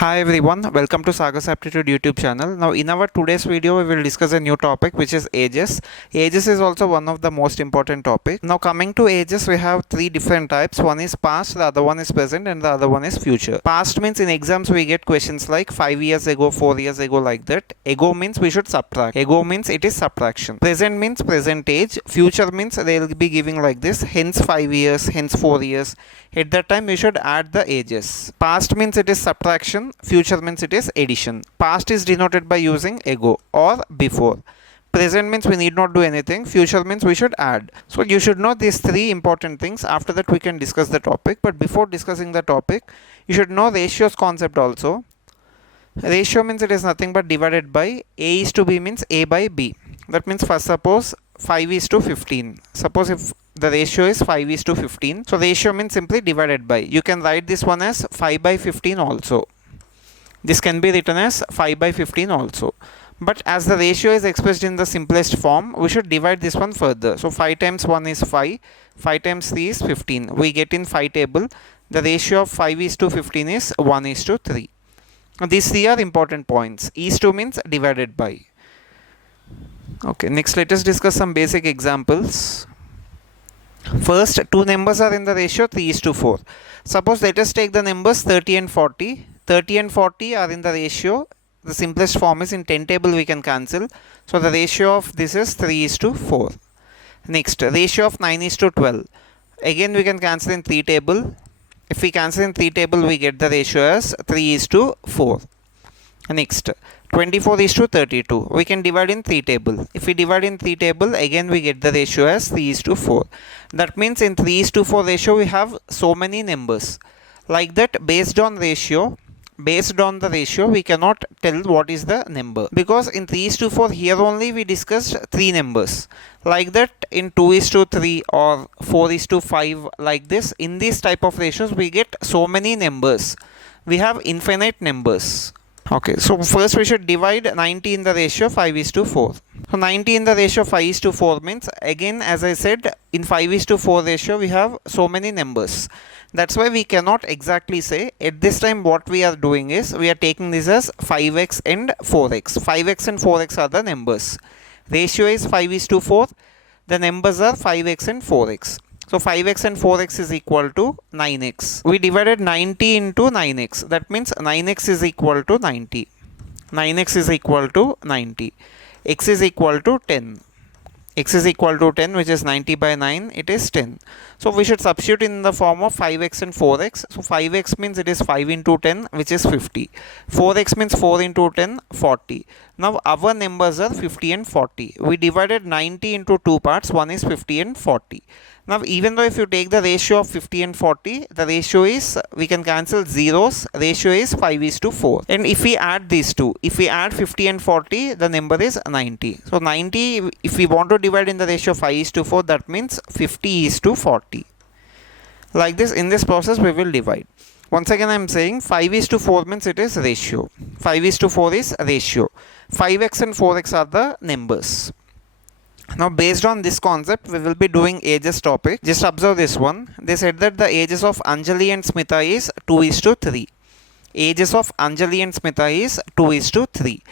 Hi everyone, welcome to Sagar's Aptitude YouTube channel. Now in our today's video we will discuss a new topic which is ages. Ages is also one of the most important topic. Now coming to ages, we have three different types. One is past, the other one is present, and the other one is future. Past means in exams we get questions like 5 years ago, 4 years ago, like that. Ago means we should subtract. Ago means it is subtraction. Present means present age. Future means they will be giving like this, hence 5 years, hence 4 years. At that time we should add the ages. Past means it is subtraction, future means it is addition. Past is denoted by using ago or before. Present means we need not do anything, future means we should add. So you should know these three important things. After that we can discuss the topic, but before discussing the topic you should know ratios concept also. Ratio means it is nothing but divided by. A is to B means A by B. That means first suppose 5 is to 15. Suppose if the ratio is 5 is to 15. So ratio means simply divided by. You can write this one as 5 by 15 also. This can be written as 5 by 15 also. But as the ratio is expressed in the simplest form, we should divide this one further. So 5 times 1 is 5. 5 times 3 is 15. We get in 5 table. The ratio of 5 is to 15 is 1 is to 3. Now these three are important points. Is to means divided by. Okay, next let us discuss some basic examples. First, two numbers are in the ratio 3 is to 4. Suppose let us take the numbers 30 and 40. 30 and 40 are in the ratio. The simplest form is in 10 table we can cancel. So the ratio of this is 3 is to 4. Next, ratio of 9 is to 12. Again we can cancel in 3 table. If we cancel in 3 table we get the ratio as 3 is to 4. Next, 24 is to 32. We can divide in 3 table. If we divide in 3 table, again we get the ratio as 3 is to 4. That means in 3 is to 4 ratio we have so many numbers. Like that, based on the ratio we cannot tell what is the number. Because in 3 is to 4 here only we discussed 3 numbers. Like that in 2 is to 3 or 4 is to 5, like this. In these type of ratios we get so many numbers. We have infinite numbers. Okay, so first we should divide 90 in the ratio 5 is to 4. So 90 in the ratio 5 is to 4 means, again as I said, in 5 is to 4 ratio we have so many numbers. That's why we cannot exactly say. At this time what we are doing is, we are taking this as 5x and 4x. 5x and 4x are the numbers. Ratio is 5 is to 4. The numbers are 5x and 4x. So 5x and 4x is equal to 9x. We divided 90 into 9x. That means 9x is equal to 90. 9x is equal to 90. X is equal to 10. X is equal to 10, which is 90 by 9. It is 10. So we should substitute in the form of 5x and 4x. So 5x means it is 5 into 10, which is 50. 4x means 4 into 10, 40. Now our numbers are 50 and 40. We divided 90 into two parts. One is 50 and 40. Now even though if you take the ratio of 50 and 40, the ratio is, we can cancel zeros, ratio is 5 is to 4. And if we add these two, if we add 50 and 40, the number is 90. So 90, if we want to divide in the ratio 5 is to 4, that means 50 is to 40. Like this, in this process we will divide. Once again I am saying 5 is to 4 means it is ratio. 5 is to 4 is ratio. 5x and 4x are the numbers. Now based on this concept we will be doing ages topic. Just observe this one. They said that the ages of Anjali and Smita is 2 is to 3. Ages of Anjali and Smita is 2 is to 3.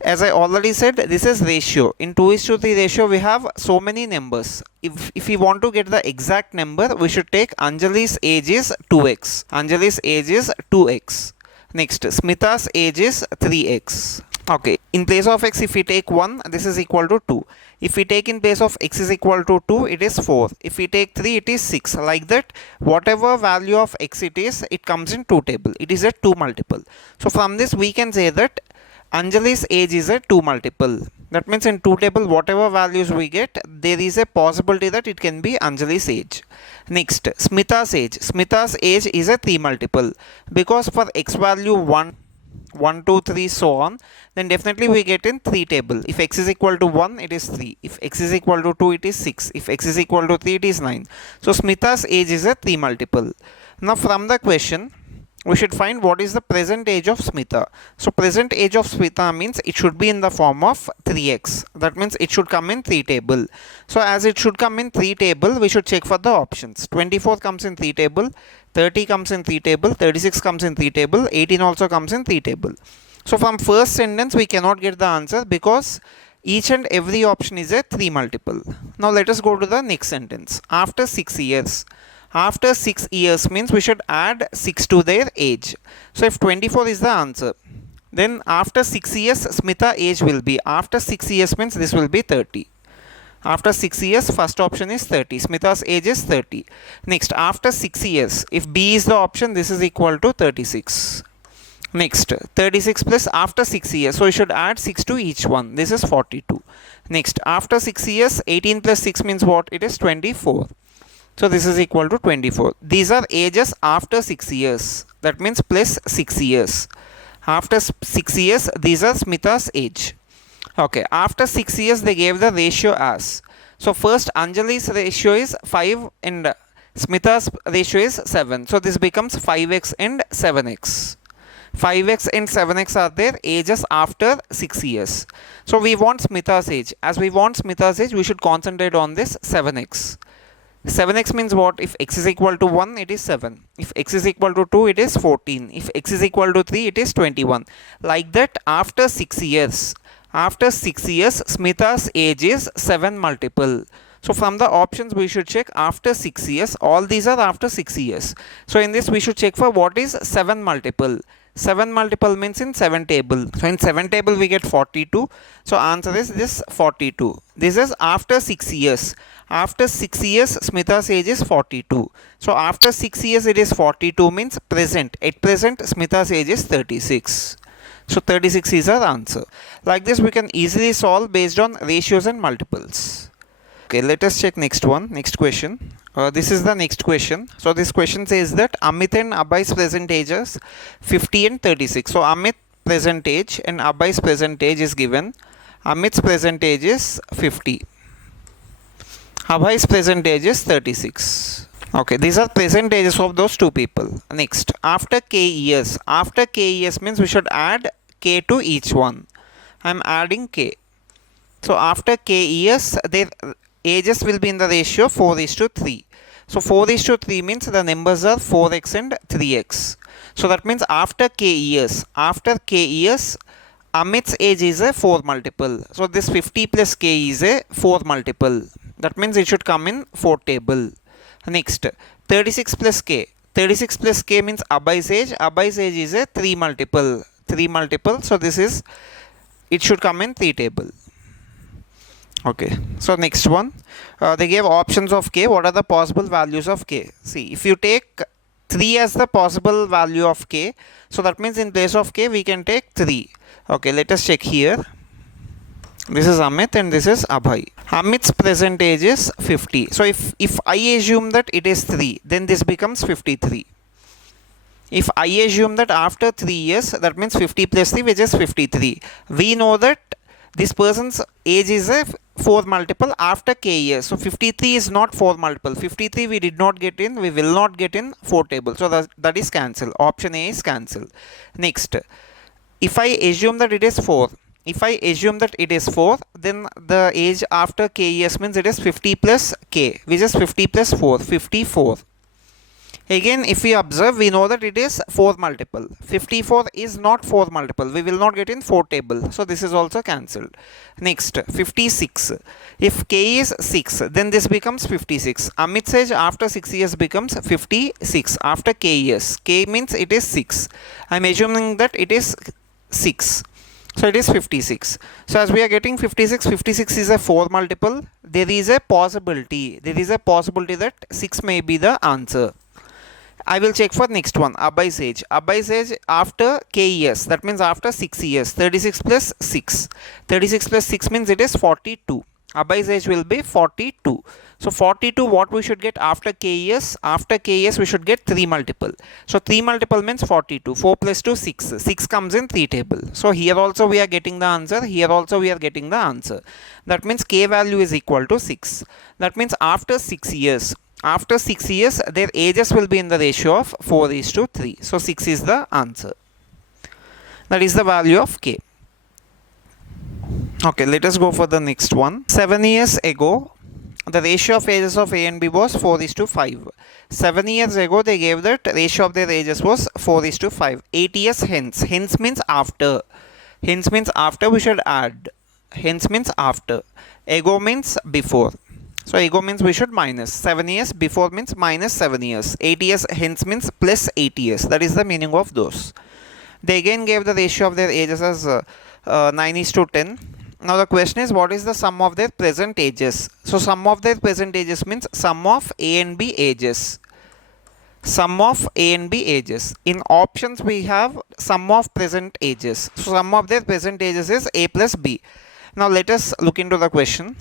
As I already said, this is ratio. In 2 is to 3 ratio we have so many numbers. If we want to get the exact number, we should take Anjali's age is 2x. Anjali's age is 2x. Next, Smita's age is 3x. Okay, in place of x if we take 1, this is equal to 2. If we take in place of x is equal to 2, it is 4. If we take 3, it is 6. Like that, whatever value of x it is, it comes in 2 table. It is a 2 multiple. So from this we can say that Anjali's age is a 2 multiple. That means in 2 table whatever values we get, there is a possibility that it can be Anjali's age. Next, Smita's age. Smita's age is a 3 multiple. Because for x value 1, 2, 3, so on, then definitely we get in 3 table. If x is equal to 1, it is 3. If x is equal to 2, it is 6. If x is equal to 3, it is 9. So Smita's age is a 3 multiple. Now from the question, we should find what is the present age of Smita. So present age of Smita means it should be in the form of 3x. That means it should come in 3 table. So as it should come in 3 table, we should check for the options. 24 comes in 3 table, 30 comes in 3 table, 36 comes in 3 table, 18 also comes in 3 table. So from first sentence we cannot get the answer because each and every option is a 3 multiple. Now let us go to the next sentence. After 6 years. After 6 years means we should add 6 to their age. So if 24 is the answer, then after 6 years Smita age will be, after 6 years means this will be 30. After 6 years, first option is 30. Smita's age is 30. Next, after 6 years, if B is the option, this is equal to 36. Next, 36 plus after 6 years. So you should add 6 to each one. This is 42. Next, after 6 years, 18 plus 6 means what? It is 24. So this is equal to 24. These are ages after 6 years. That means plus 6 years. After 6 years, these are Smita's age. Okay, after 6 years they gave the ratio as. So first Anjali's ratio is 5 and Smita's ratio is 7. So this becomes 5x and 7x. 5x and 7x are their ages after 6 years. So we want Smita's age. As we want Smita's age, we should concentrate on this 7x. 7x means what? If x is equal to 1, it is 7. If x is equal to 2, it is 14. If x is equal to 3, it is 21. Like that, after 6 years. After 6 years, Smita's age is 7 multiple. So from the options we should check after 6 years. All these are after 6 years. So in this we should check for what is 7 multiple. 7 multiple means in 7 table. So in 7 table we get 42. So answer is this 42. This is after 6 years. After 6 years Smita's age is 42. So after 6 years it is 42 means present. At present Smita's age is 36. So 36 is our answer. Like this we can easily solve based on ratios and multiples. Okay, let us check next one. Next question. This is the next question. So this question says that Amit and Abhay's present ages 50 and 36. So Amit present age and Abhay's present age is given. Amit's present age is 50. Abhay's present age is 36. Okay, these are present ages of those two people. Next, after k years. After k years means we should add k to each one. I am adding k. So after k years, their ages will be in the ratio 4:3. So 4:3 means the numbers are 4x and 3x. So that means after k years, Amit's age is a 4 multiple. So this 50 plus k is a 4 multiple. That means it should come in 4 table. Next, 36 plus k. 36 plus k means Abhay's age. Abhay's age is a 3 multiple. 3 multiple. So this is, it should come in 3 table. Okay. So next one. They gave options of k. What are the possible values of k? See, if you take 3 as the possible value of k, so that means in place of k we can take 3. Okay, let us check here. This is Amit and this is Abhay. Amit's present age is 50. So if I assume that it is 3, then this becomes 53. If I assume that after 3 years, that means 50 plus 3, which is 53. We know that this person's age is a 4 multiple after k years. So 53 is not 4 multiple. 53 we did not get in. We will not get in 4 table. So that is cancelled. Option A is cancelled. Next, if I assume that it is 4. If I assume that it is 4, then the age after k years means it is 50 plus k, which is 50 plus 4, 54. Again, if we observe, we know that it is 4 multiple. 54 is not 4 multiple. We will not get in 4 table. So this is also cancelled. Next, 56. If k is 6, then this becomes 56. Amit's age after 6 years becomes 56 after k years. K means it is 6. I am assuming that it is 6. So it is 56. So as we are getting 56, 56 is a 4 multiple. There is a possibility that 6 may be the answer. I will check for next one. Abhay's age. Abhay's age after k years. That means after 6 years. 36 plus 6. 36 plus 6 means it is 42. Abhay's age will be 42. So 42, what we should get after k years? After k years we should get 3 multiple. So 3 multiple means 42. 4 plus 2, 6. 6 comes in 3 table. So here also we are getting the answer. Here also we are getting the answer. That means k value is equal to 6. That means after 6 years. After 6 years, their ages will be in the ratio of 4:3. So 6 is the answer. That is the value of k. Okay, let us go for the next one. 7 years ago, the ratio of ages of A and B was 4:5. 7 years ago, they gave that ratio of their ages was 4:5. 8 years hence. Hence means after. Hence means after we should add. Hence means after. Ago means before. So ago means we should minus. 7 years before means minus 7 years. 8 years hence means plus 8 years. That is the meaning of those. They again gave the ratio of their ages as 9:10. Now the question is, what is the sum of their present ages? So sum of their present ages means sum of A and B ages. Sum of A and B ages. In options we have sum of present ages. So sum of their present ages is A plus B. Now let us look into the question.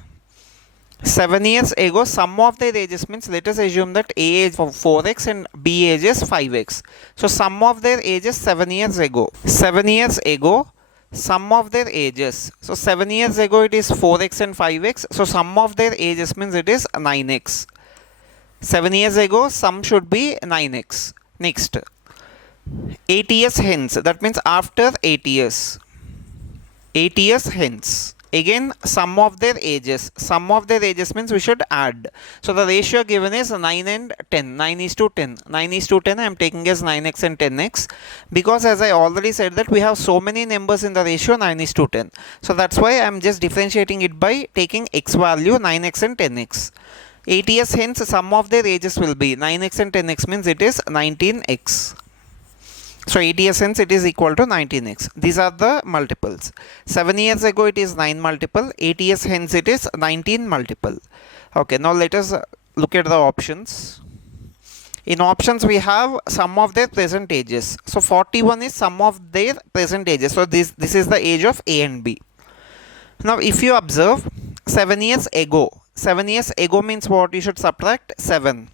7 years ago, sum of their ages means, let us assume that A age for 4x and B age is 5x. So sum of their ages 7 years ago. 7 years ago, sum of their ages. So 7 years ago it is 4x and 5x. So sum of their ages means it is 9x. 7 years ago, sum should be 9x. Next, 8 years hence. That means after 8 years. 8 years hence. Again, sum of their ages. Sum of their ages means we should add. So the ratio given is 9 and 10. 9:10. 9:10 I am taking as 9x and 10x. Because as I already said that we have so many numbers in the ratio 9:10. So that's why I am just differentiating it by taking x value 9x and 10x. 8 years hence, sum of their ages will be 9x and 10x means it is 19x. So 8 years hence it is equal to 19x. These are the multiples. 7 years ago it is 9 multiple. 8 years hence it is 19 multiple. Okay, now let us look at the options. In options we have sum of their present ages. So 41 is sum of their present ages. So this is the age of A and B. Now if you observe 7 years ago. 7 years ago means what? You should subtract 7.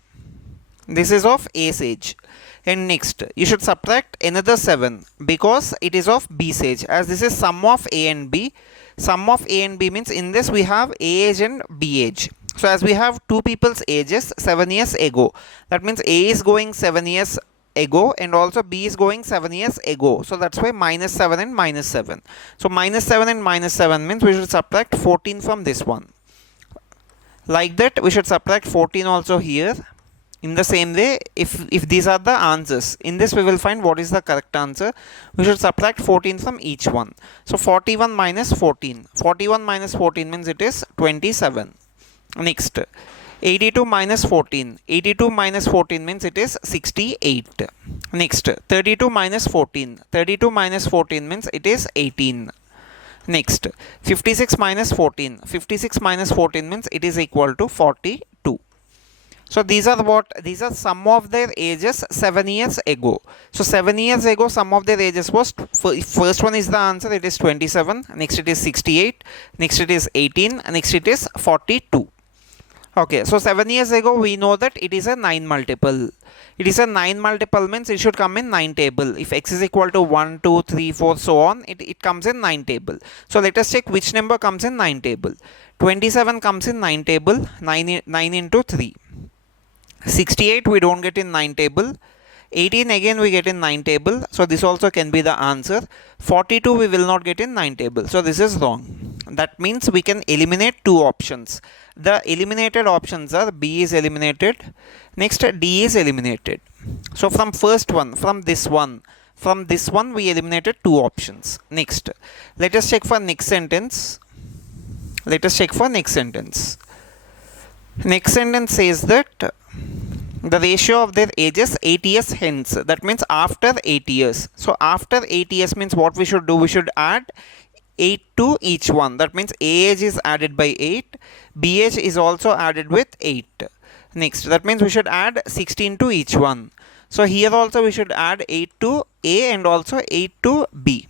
This is of A's age. And next, you should subtract another 7 because it is of B's age. As this is sum of A and B. Sum of A and B means in this we have A age and B age. So as we have two people's ages 7 years ago. That means A is going 7 years ago and also B is going 7 years ago. So that's why minus 7 and minus 7. So minus 7 and minus 7 means we should subtract 14 from this one. Like that we should subtract 14 also here. In the same way, if these are the answers, in this we will find what is the correct answer. We should subtract 14 from each one. So 41 minus 14. 41 minus 14 means it is 27. Next, 82 minus 14. 82 minus 14 means it is 68. Next, 32 minus 14. 32 minus 14 means it is 18. Next, 56 minus 14. 56 minus 14 means it is equal to 42. So these are what? These are sum of their ages 7 years ago. So 7 years ago sum of their ages was, first one is the answer, it is 27. Next it is 68. Next it is 18. Next it is 42. Okay, so 7 years ago we know that it is a 9 multiple. It is a 9 multiple means it should come in 9 table. If x is equal to 1, 2, 3, 4 so on, it comes in 9 table. So let us check which number comes in 9 table. 27 comes in 9 table. 9 into 3. 68 we don't get in 9 table. 18 again we get in 9 table. So this also can be the answer. 42 we will not get in 9 table. So this is wrong. That means we can eliminate two options. The eliminated options are B is eliminated. Next D is eliminated. So from first one, from this one we eliminated two options. Next, let us check for next sentence. Let us check for next sentence. Next sentence says that the ratio of their ages 8 years hence. That means after 8 years. So after 8 years means what we should do? We should add 8 to each one. That means A age is added by 8. B age is also added with 8. Next, that means we should add 16 to each one. So here also we should add 8 to A and also 8 to B.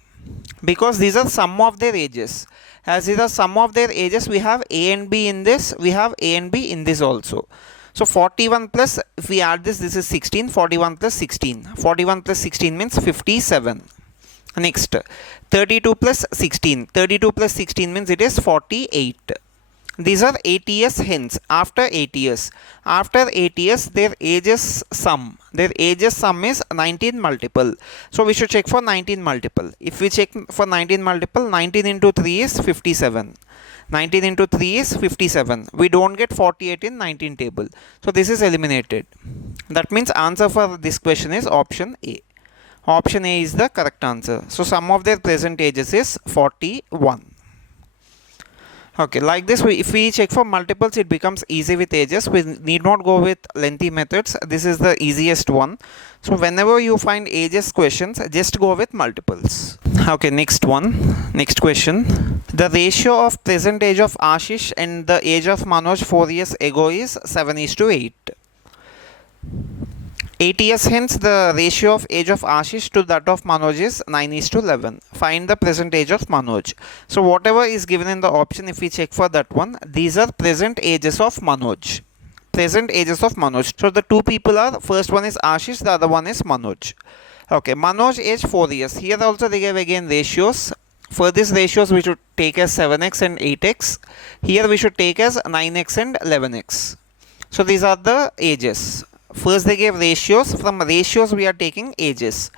Because these are sum of their ages. As these are sum of their ages, we have A and B in this. We have A and B in this also. So 41 plus, if we add this is 16. 41 plus 16. 41 plus 16 means 57. Next, 32 plus 16. 32 plus 16 means it is 48. These are 8 years hence. After 8 years. After 8 years, their ages sum. Their ages sum is 19 multiple. So we should check for 19 multiple. If we check for 19 multiple, 19 into 3 is 57. 19 into 3 is 57. We don't get 48 in 19 table. So this is eliminated. That means answer for this question is option A. Option A is the correct answer. So sum of their present ages is 41. Okay, like this, if we check for multiples, it becomes easy with ages. We need not go with lengthy methods. This is the easiest one. So whenever you find ages questions, just go with multiples. Okay, next one. Next question. The ratio of present age of Ashish and the age of Manoj 4 years ago is 7:8. 8 years hence, the ratio of age of Ashish to that of Manoj is 9:11. Find the present age of Manoj. So whatever is given in the option, if we check for that one, these are present ages of Manoj. Present ages of Manoj. So the two people are, first one is Ashish, the other one is Manoj. Okay, Manoj age 4 years. Here also they gave again ratios. For these ratios we should take as 7x and 8x. Here we should take as 9x and 11x. So these are the ages. First they gave ratios. From ratios we are taking ages.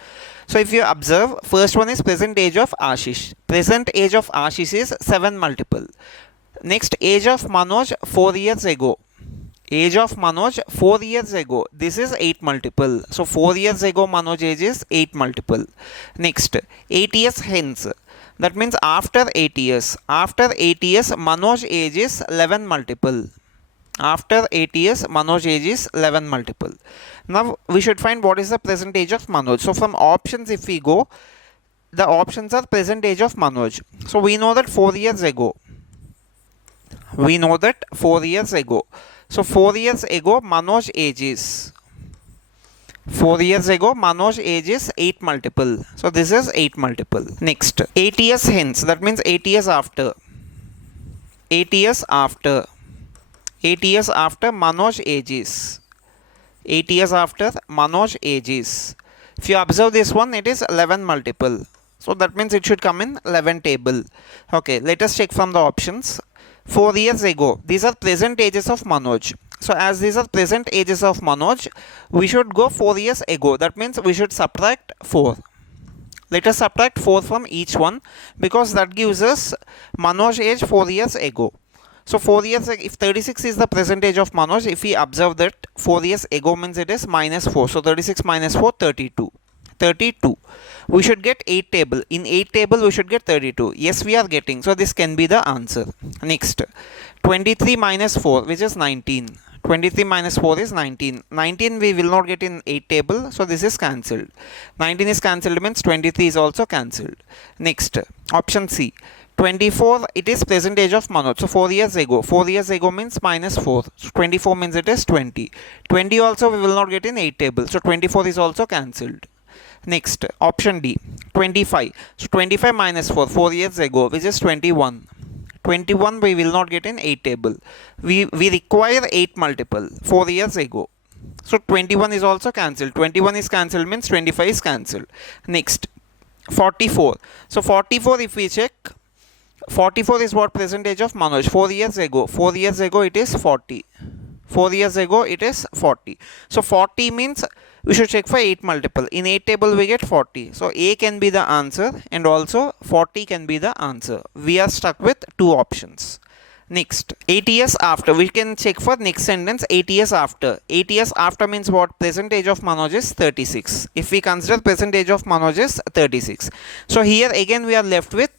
So if you observe, first one is present age of Ashish. Present age of Ashish is 7 multiple. Next, age of Manoj 4 years ago. Age of Manoj 4 years ago. This is 8 multiple. So 4 years ago Manoj age is 8 multiple. Next, 8 years hence. That means after 8 years. After 8 years Manoj age is 11 multiple. After 8 years, Manoj age is 11 multiple. Now we should find what is the present age of Manoj. So from options if we go, the options are present age of Manoj. So we know that 4 years ago. We know that 4 years ago. So 4 years ago Manoj age is 4 years ago Manoj age is 8 multiple. So this is 8 multiple. Next, 8 years hence. That means 8 years after. 8 years after. 8 years after Manoj ages. 8 years after Manoj ages. If you observe this one, it is 11 multiple. So that means it should come in 11 table. Okay, let us check from the options. 4 years ago. These are present ages of Manoj. So as these are present ages of Manoj, we should go 4 years ago. That means we should subtract 4. Let us subtract 4 from each one because that gives us Manoj age 4 years ago. So 4 years, if 36 is the present age of Manoj, if we observe that 4 years ago means it is minus 4. So 36 minus 4, 32. 32. We should get 8 table. In 8 table, we should get 32. Yes, we are getting. So this can be the answer. Next, 23 minus 4, which is 19. 23 minus 4 is 19. 19 we will not get in 8 table. So this is cancelled. 19 is cancelled means 23 is also cancelled. Next, option C. 24, it is present age of Manoj. So 4 years ago. 4 years ago means minus 4. So 24 means it is 20. 20 also we will not get in 8 table. So 24 is also cancelled. Next, option D. 25. So 25 minus 4. 4 years ago, which is 21. 21 we will not get in 8 table. We require 8 multiple. 4 years ago. So 21 is also cancelled. 21 is cancelled means 25 is cancelled. Next, 44. So 44 if we check, 44 is what present age of Manoj. 4 years ago. 4 years ago it is 40. 4 years ago it is 40. So 40 means we should check for 8 multiple. In 8 table we get 40. So A can be the answer and also 40 can be the answer. We are stuck with 2 options. Next, 8 years after. We can check for next sentence 8 years after. 8 years after means what? Present age of Manoj is 36. If we consider present age of Manoj is 36. So here again we are left with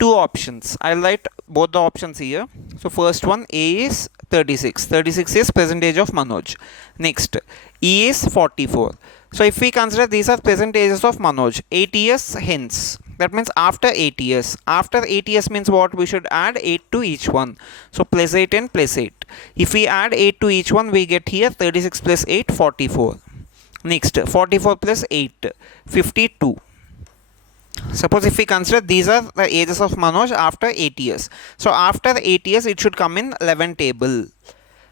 2 options. I'll write both the options here. So first one, A is 36. 36 is present age of Manoj. Next, E is 44. So if we consider these are present ages of Manoj, 8 years hence. That means after 8 years. After 8 years means what? We should add 8 to each one. So plus 8 and plus 8. If we add 8 to each one, we get here 36 plus 8, 44. Next, 44 plus 8, 52. Suppose if we consider these are the ages of Manoj after 8 years. So after 8 years, it should come in 11 table.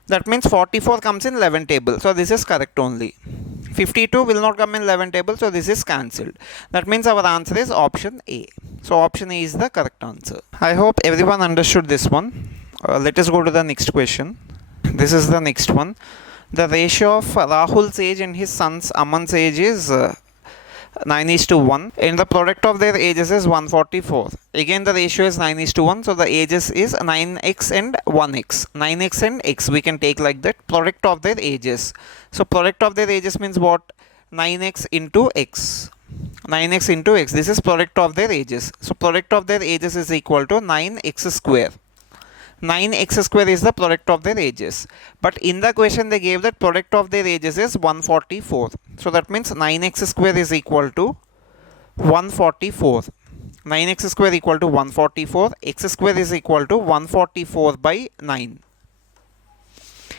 That means 44 comes in 11 table. So this is correct only. 52 will not come in 11 table. So this is cancelled. That means our answer is option A. So option A is the correct answer. I hope everyone understood this one. Let us go to the next question. This is the next one. The ratio of Rahul's age and his son's Aman's age is 9:1, and the product of their ages is 144. Again the ratio is 9:1, so the ages is 9x and 1x. 9x and x we can take like that. Product of their ages. So product of their ages means what? 9x into x. 9x into x. This is product of their ages. So product of their ages is equal to 9x square. 9x square is the product of their ages. But in the question they gave that product of their ages is 144. So that means 9x square is equal to 144. 9x square equal to 144. X square is equal to 144 by 9.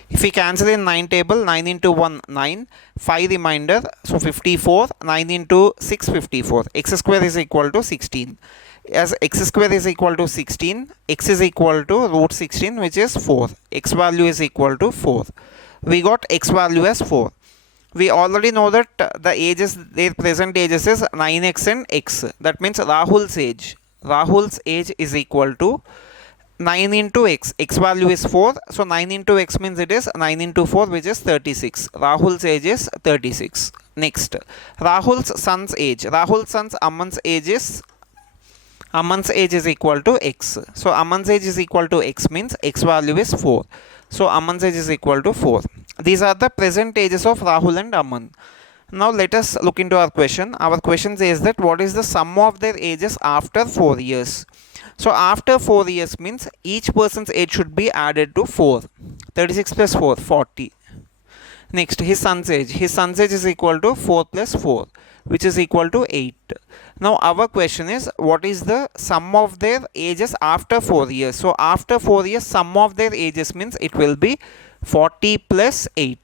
If we cancel in 9 table, 9 into 1, 9. 5 remainder, so 54. 9 into 6, 54. X square is equal to 16. As x square is equal to 16, x is equal to root 16, which is 4. X value is equal to 4. We got x value as 4. We already know that the ages, their present ages is 9x and x. That means Rahul's age. Rahul's age is equal to 9 into x. X value is 4. So 9 into x means it is 9 into 4, which is 36. Rahul's age is 36. Next, Rahul's son's age. Rahul's son's Aman's age is equal to x. So Aman's age is equal to x means x value is 4. So Aman's age is equal to 4. These are the present ages of Rahul and Aman. Now let us look into our question. Our question says that what is the sum of their ages after 4 years? So after 4 years means each person's age should be added to 4. 36 plus 4, 40. Next, his son's age. His son's age is equal to 4 plus 4, which is equal to 8. Now our question is, what is the sum of their ages after 4 years? So after 4 years, sum of their ages means it will be 40 plus 8.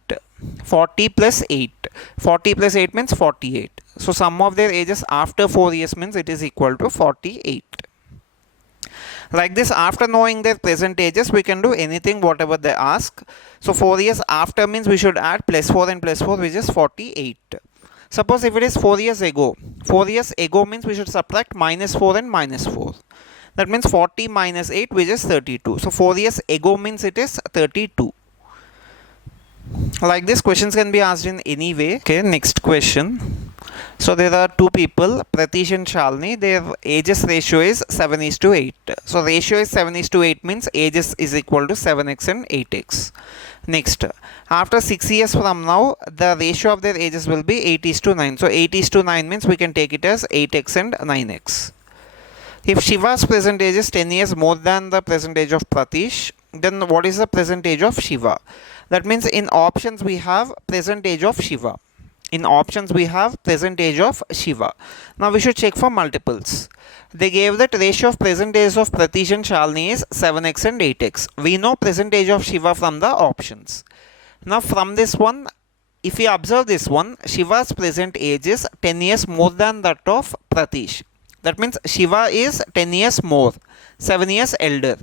40 plus 8. 40 plus 8 means 48. So sum of their ages after 4 years means it is equal to 48. Like this, after knowing their present ages, we can do anything whatever they ask. So 4 years after means we should add plus 4 and plus 4, which is 48. Suppose if it is 4 years ago. 4 years ago means we should subtract minus 4 and minus 4. That means 40 minus 8, which is 32. So 4 years ago means it is 32. Like this, questions can be asked in any way. Okay, next question. So there are two people, Pratish and Shalini. Their ages ratio is 7:8. So ratio is 7:8 means ages is equal to 7x and 8x. Next, after 6 years from now, the ratio of their ages will be 8:9. So 8:9 means we can take it as 8x and 9x. If Shiva's present age is 10 years more than the present age of Pratish, then what is the present age of Shiva? That means in options we have present age of Shiva. In options we have present age of Shiva. Now we should check for multiples. They gave that ratio of present age of Pratish and Shalini is 7x and 8x. We know present age of Shiva from the options. Now from this one, if we observe this one, Shiva's present age is 10 years more than that of Pratish. That means Shiva is 10 years more, 7 years elder.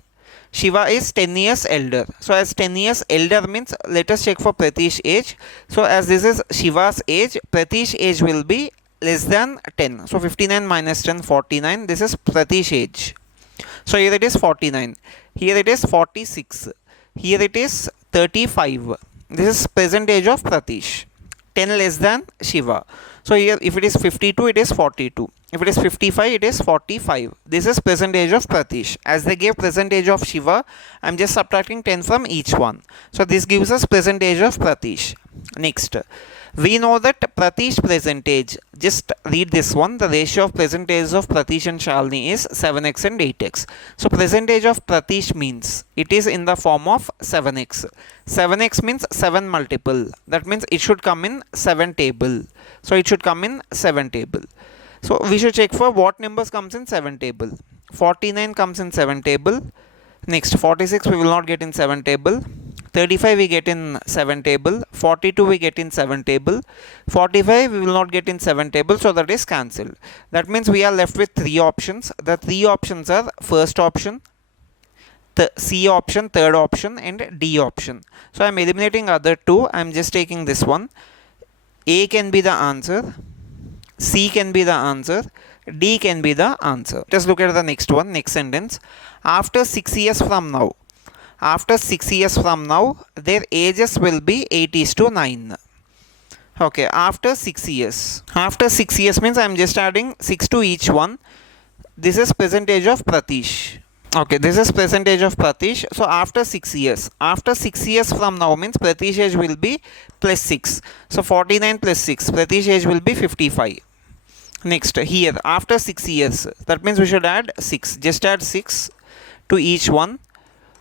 Shiva is 10 years elder. So as 10 years elder means, let us check for Pratish age. So as this is Shiva's age, Pratish age will be less than 10. So 59 minus 10, 49. This is Pratish age. So here it is 49. Here it is 46. Here it is 35. This is present age of Pratish. 10 less than Shiva. So here if it is 52, it is 42. If it is 55, it is 45. This is present age of Pratish. As they gave present age of Shiva, I am just subtracting 10 from each one. So this gives us present age of Pratish. Next, we know that Pratish present age, just read this one, the ratio of present age of Pratish and Shalini is 7x and 8x. So present age of Pratish means it is in the form of 7x. 7x means 7 multiple. That means it should come in 7 table. So it should come in 7 table. So we should check for what numbers comes in 7 table. 49 comes in 7 table. Next, 46 we will not get in 7 table. 35 we get in 7 table. 42 we get in 7 table. 45 we will not get in 7 table, so that is cancelled. That means we are left with 3 options. The 3 options are first option, the C option, third option, and D option. So I am eliminating other 2. I am just taking this one. A can be the answer, C can be the answer, D can be the answer. Just look at the next one, next sentence. After 6 years from now, after 6 years from now, their ages will be 8:9. Okay, after 6 years. After 6 years means I am just adding 6 to each one. This is percentage of Pratish. Okay, this is percentage of Pratish. So after 6 years. After 6 years from now means Pratish age will be plus 6. So 49 plus 6. Pratish age will be 55. Next, here after 6 years. That means we should add 6. Just add 6 to each one.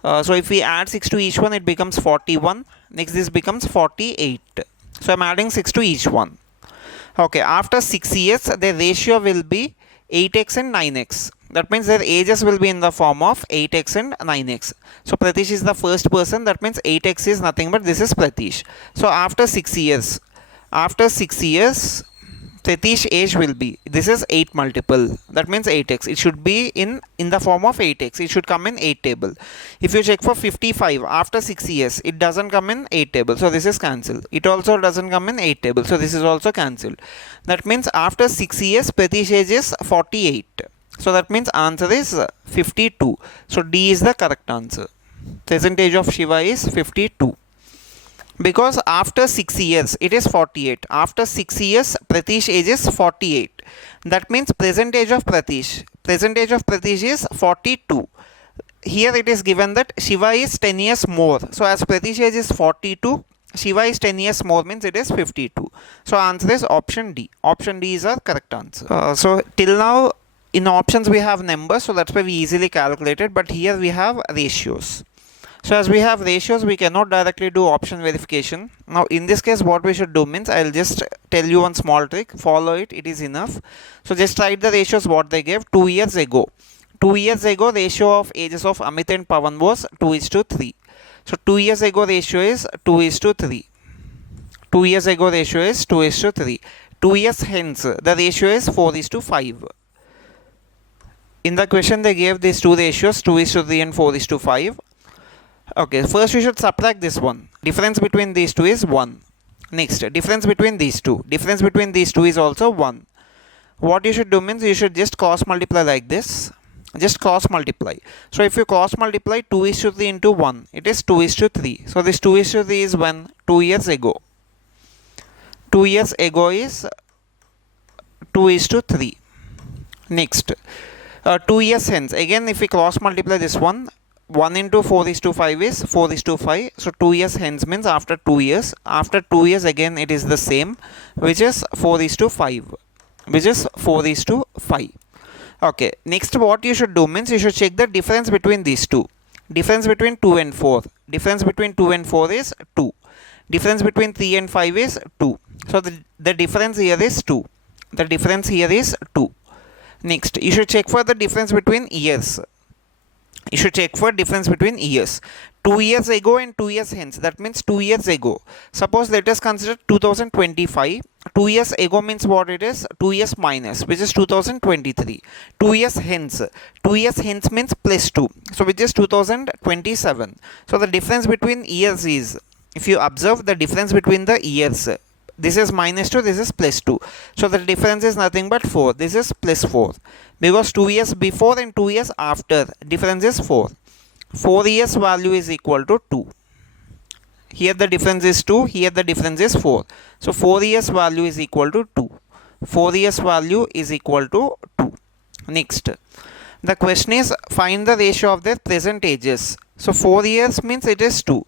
So if we add 6 to each one, it becomes 41. Next, this becomes 48. So I'm adding 6 to each one. Okay, after 6 years, the ratio will be 8x and 9x. That means their ages will be in the form of 8x and 9x. So Pratish is the first person. That means 8x is nothing but this is Pratish. So after 6 years, Pratish age will be, this is 8 multiple, that means 8x. It should be in the form of 8x. It should come in 8 table. If you check for 55 after 6 years, it doesn't come in 8 table, so this is cancelled. It also doesn't come in 8 table, so this is also cancelled. That means after 6 years, Pratish age is 48. So that means answer is 52. So D is the correct answer. Present age of Shiva is 52. Because after 6 years it is 48. After 6 years Pratish age is 48. That means present age of Pratish is 42. Here it is given that Shiva is 10 years more. So as Pratish age is 42, Shiva is 10 years more means it is 52. So answer is option D. Option D is our correct answer. So till now in options we have numbers, so that's why we easily calculated, but here we have ratios. So as we have ratios, we cannot directly do option verification. Now in this case what we should do means, I'll just tell you one small trick, follow it, it is enough. So just write the ratios what they gave 2 years ago. 2 years ago ratio of ages of Amit and Pawan was 2:3. So 2 years ago ratio is 2:3. 2 years ago ratio is 2:3. 2 years hence the ratio is 4:5. In the question they gave these two ratios 2:3 and 4:5. Okay, first we should subtract this one. Difference between these two is 1. Next, difference between these two. Difference between these two is also 1. What you should do means you should just cross multiply like this. Just cross multiply. So if you cross multiply 2:3 into 1, it is 2:3. So this 2:3 is when? 2 years ago. 2 years ago is 2:3. Next, 2 years hence. Again, if we cross multiply this one, 1 into 4:5 is 4:5. So 2 years hence means after 2 years. After 2 years again it is the same, which is 4:5. Which is 4:5. Okay. Next what you should do means you should check the difference between these two. Difference between 2 and 4. Difference between 2 and 4 is 2. Difference between 3 and 5 is 2. So the difference here is 2. The difference here is 2. Next, you should check for the difference between years. You should check for difference between years. 2 years ago and 2 years hence. That means 2 years ago. Suppose let us consider 2025. 2 years ago means what it is? 2 years minus, which is 2023. 2 years hence. 2 years hence means plus 2. So which is 2027. So the difference between years is, if you observe the difference between the years, this is minus 2, this is plus 2. So the difference is nothing but 4. This is plus 4. Because 2 years before and 2 years after, difference is 4. 4 years value is equal to 2. Here the difference is 2, here the difference is 4. So 4 years value is equal to 2. 4 years value is equal to 2. Next, the question is find the ratio of their present ages. So 4 years means it is 2.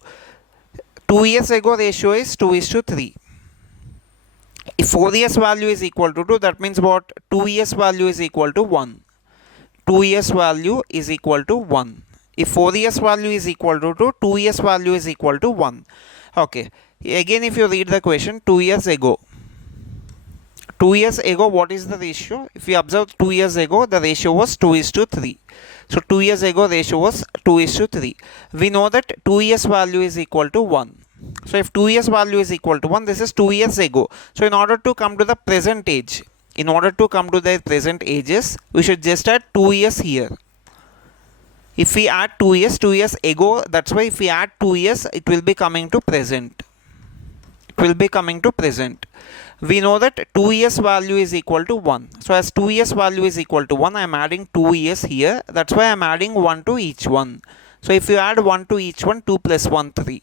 2 years ago ratio is 2:3. If 4 years value is equal to 2, that means what? 2 years value is equal to 1. 2 years value is equal to 1. If 4 years value is equal to 2, 2 years value is equal to 1. Okay. Again, if you read the question, 2 years ago. 2 years ago, what is the ratio? If you observe 2 years ago, the ratio was 2:3. So 2 years ago, ratio was 2:3. We know that 2 years value is equal to 1. So if 2 years value is equal to 1, this is 2 years ago. So in order to come to the present age, in order to come to their present ages, we should just add 2 years here. If we add 2 years ago, that's why if we add 2 years, it will be coming to present. It will be coming to present. We know that 2 years value is equal to 1. So as 2 years value is equal to 1, I am adding 2 years here. That's why I am adding 1 to each one. So if you add 1 to each one, 2 plus 1, 3.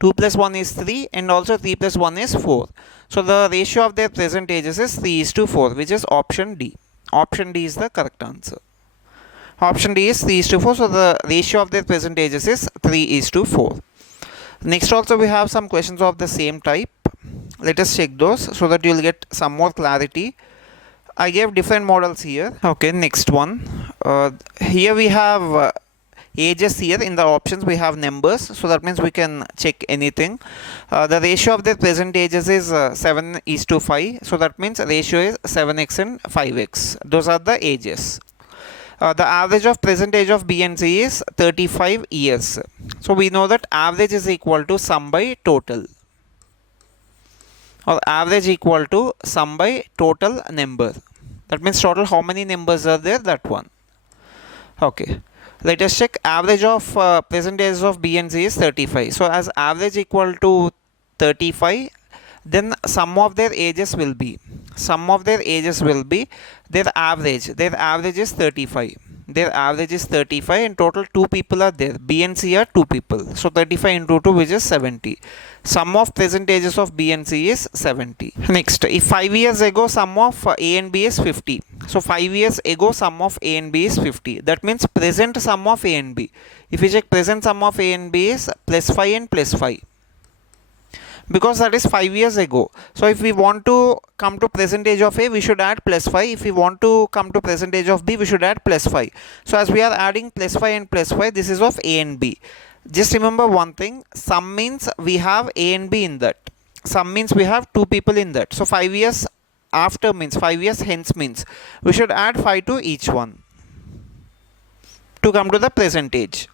2 plus 1 is 3 and also 3 plus 1 is 4. So the ratio of their present ages is 3:4, which is option D. Option D is the correct answer. Option D is 3:4, so the ratio of their present ages is 3:4. Next also we have some questions of the same type. Let us check those so that you will get some more clarity. I gave different models here. Okay, next one. Here we have ages. Here in the options we have numbers, so that means we can check anything. The ratio of their present ages is 7:5, so that means ratio is 7x and 5x. Those are the ages. The average of present age of B and C is 35 years. So we know that average is equal to sum by total, or average equal to sum by total number. That means total how many numbers are there, that one. Okay, let us check. Average of present ages of B and C is 35. So as average equal to 35, then sum of their ages will be their average. Their average is 35. Their average is 35 and total 2 people are there. B and C are 2 people. So 35 into 2, which is 70. Sum of present ages of B and C is 70. Next, if 5 years ago sum of A and B is 50. So 5 years ago sum of A and B is 50. That means present sum of A and B. If you check, present sum of A and B is plus 5 and plus 5. Because that is 5 years ago. So if we want to come to present age of A, we should add plus 5. If we want to come to present age of B, we should add plus 5. So as we are adding plus 5 and plus 5, this is of A and B. Just remember one thing, sum means we have A and B in that. Sum means we have 2 people in that. So 5 years after means 5 years hence means we should add 5 to each one to come to the present age.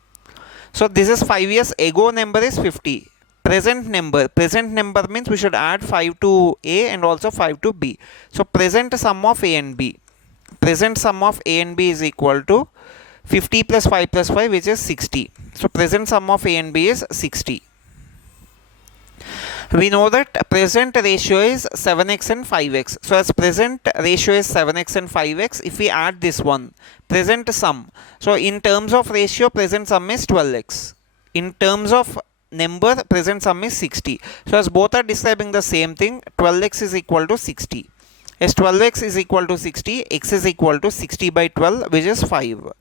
So this is 5 years ago number is 50. Present number means we should add 5 to A and also 5 to B. So present sum of A and B. Present sum of A and B is equal to 50 plus 5 plus 5, which is 60. So present sum of A and B is 60. We know that present ratio is 7x and 5x. So as present ratio is 7x and 5x, if we add this one, present sum. So in terms of ratio, present sum is 12x. In terms of number, present sum is 60. So as both are describing the same thing, 12x is equal to 60. As 12x is equal to 60, x is equal to 60 by 12, which is 5.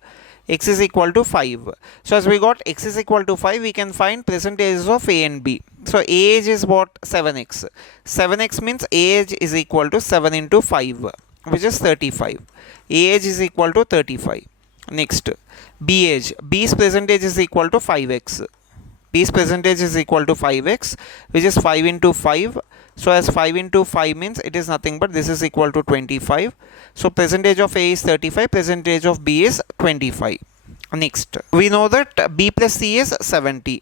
X is equal to 5. So as we got x is equal to 5, we can find present ages of A and B. So age is what? 7x. 7x means age is equal to 7 into 5, which is 35. Age is equal to 35. Next, B age. B's present age is equal to 5x. B's percentage is equal to 5x, which is 5 into 5. So as 5 into 5 means it is nothing but this is equal to 25. So percentage of A is 35, percentage of B is 25. Next, we know that B plus C is 70.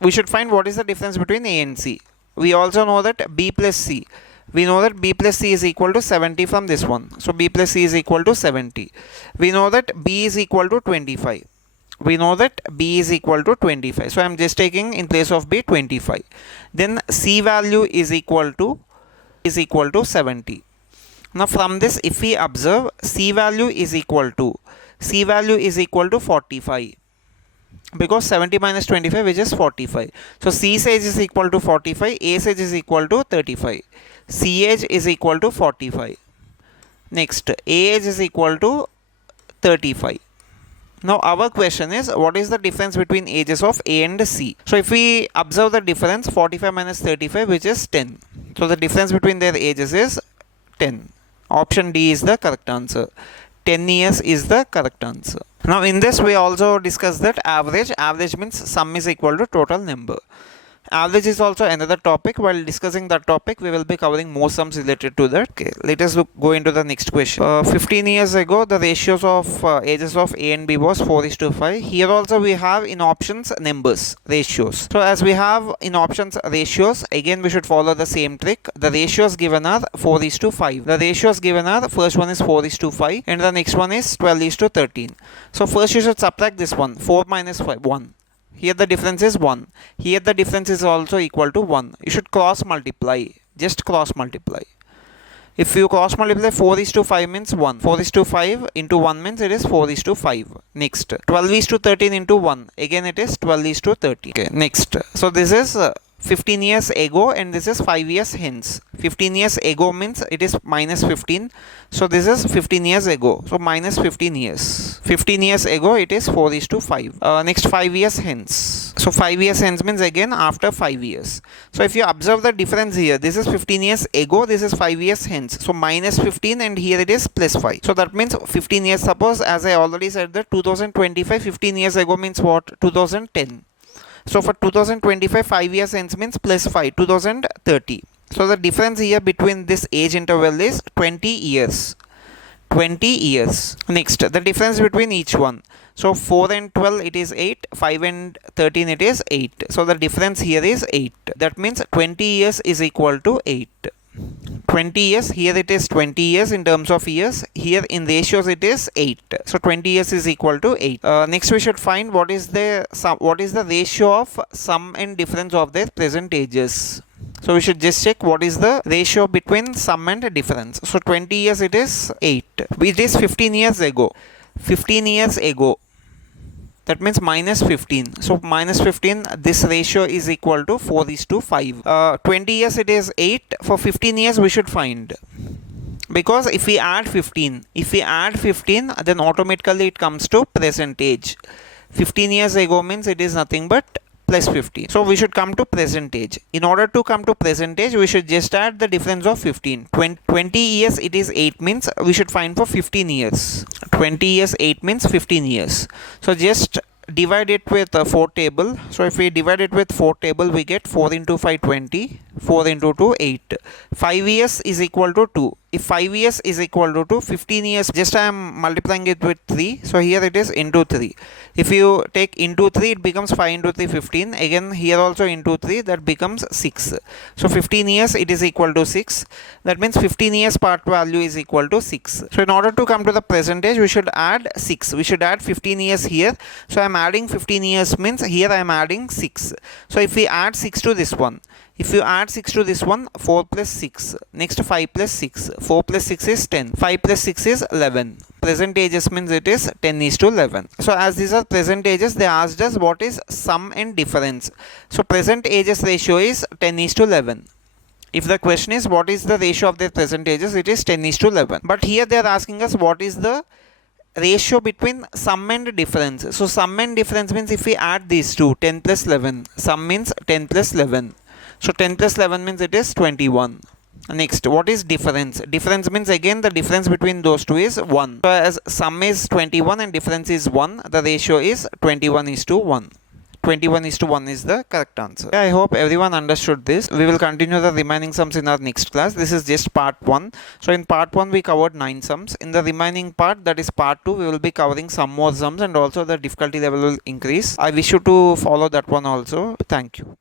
We should find what is the difference between A and C. We also know that B plus C. We know that B plus C is equal to 70 from this one. So B plus C is equal to 70. We know that B is equal to 25. We know that B is equal to 25. So I am just taking in place of B 25. Then C value is equal to 70. Now from this, if we observe, C value is equal to 45. Because 70 minus 25, which is 45. So C's age is equal to 45. A's age is equal to 35. C age is equal to 45. Next, A age is equal to 35. Now our question is, what is the difference between ages of A and C? So if we observe the difference, 45 minus 35, which is 10. So the difference between their ages is 10. Option D is the correct answer. 10 years is the correct answer. Now in this we also discussed that average means sum is equal to total number. Average is also another topic. While discussing that topic, we will be covering more sums related to that. Okay, let us go into the next question. 15 years ago, the ratios of ages of A and B was 4:5. Here also we have in options numbers, ratios. So as we have in options ratios, again we should follow the same trick. The ratios given are 4:5. The ratios given are, first one is 4:5 and the next one is 12:13. So first you should subtract this one, 4 minus 5, 1. Here the difference is 1. Here the difference is also equal to 1. You should cross multiply. Just cross multiply. If you cross multiply 4 is to 5 means 1. 4 is to 5 into 1 means it is 4 is to 5. Next, 12 is to 13 into 1. Again it is 12 is to 30. Okay, next. So this is 15 years ago and this is 5 years hence. 15 years ago means it is minus 15. So this is 15 years ago. So minus 15 years. 15 years ago it is 4 is to 5. Next 5 years hence. So 5 years hence means again after 5 years. So if you observe the difference here, this is 15 years ago, this is 5 years hence. So minus 15 and here it is plus 5. So that means 15 years, suppose as I already said that 2025, 15 years ago means what? 2010. So for 2025, 5 years hence means plus 5, 2030. So the difference here between this age interval is 20 years. 20 years. Next, the difference between each one. So 4 and 12 it is 8, 5 and 13 it is 8. So the difference here is 8. That means 20 years is equal to 8. 20 years, here it is 20 years in terms of years, here in ratios it is 8. So 20 years is equal to 8. Next we should find what is the ratio of sum and difference of their present ages. So we should just check what is the ratio between sum and difference. So 20 years it is 8, which is 15 years ago. 15 years ago, that means minus 15. So minus 15, this ratio is equal to 4 is to 5. 20 years it is 8. For 15 years we should find. Because if we add 15, then automatically it comes to present age. 15 years ago means it is nothing but plus 15. So we should come to present age. In order to come to present age, we should just add the difference of 15. 20 years it is 8 means we should find for 15 years. 20 years 8 means 15 years. So just divide it with 4 table. So if we divide it with 4 table, we get 4 into 5 20, 4 into 2 8. 5 years is equal to 2. If 5 years is equal to 2, 15 years, just I am multiplying it with 3. So here it is into 3. If you take into 3, it becomes 5 into 3, 15. Again here also into 3, that becomes 6. So 15 years it is equal to 6. That means 15 years part value is equal to 6. So in order to come to the percentage, we should add 6. We should add 15 years here. So I am adding 15 years means here I am adding 6. So if we add 6 to this one, if you add 6 to this one, 4 plus 6. Next 5 plus 6. 4 plus 6 is 10. 5 plus 6 is 11. Present ages means it is 10 is to 11. So as these are present ages, they asked us what is sum and difference. So present ages ratio is 10 is to 11. If the question is what is the ratio of their present ages, it is 10 is to 11. But here they are asking us what is the ratio between sum and difference. So sum and difference means if we add these two, 10 plus 11. Sum means 10 plus 11. So 10 plus 11 means it is 21. Next, what is difference? Difference means again the difference between those two is 1. So as sum is 21 and difference is 1, the ratio is 21 is to 1. 21 is to 1 is the correct answer. I hope everyone understood this. We will continue the remaining sums in our next class. This is just part 1. So in part 1 we covered 9 sums. In the remaining part, that is part 2, we will be covering some more sums and also the difficulty level will increase. I wish you to follow that one also. Thank you.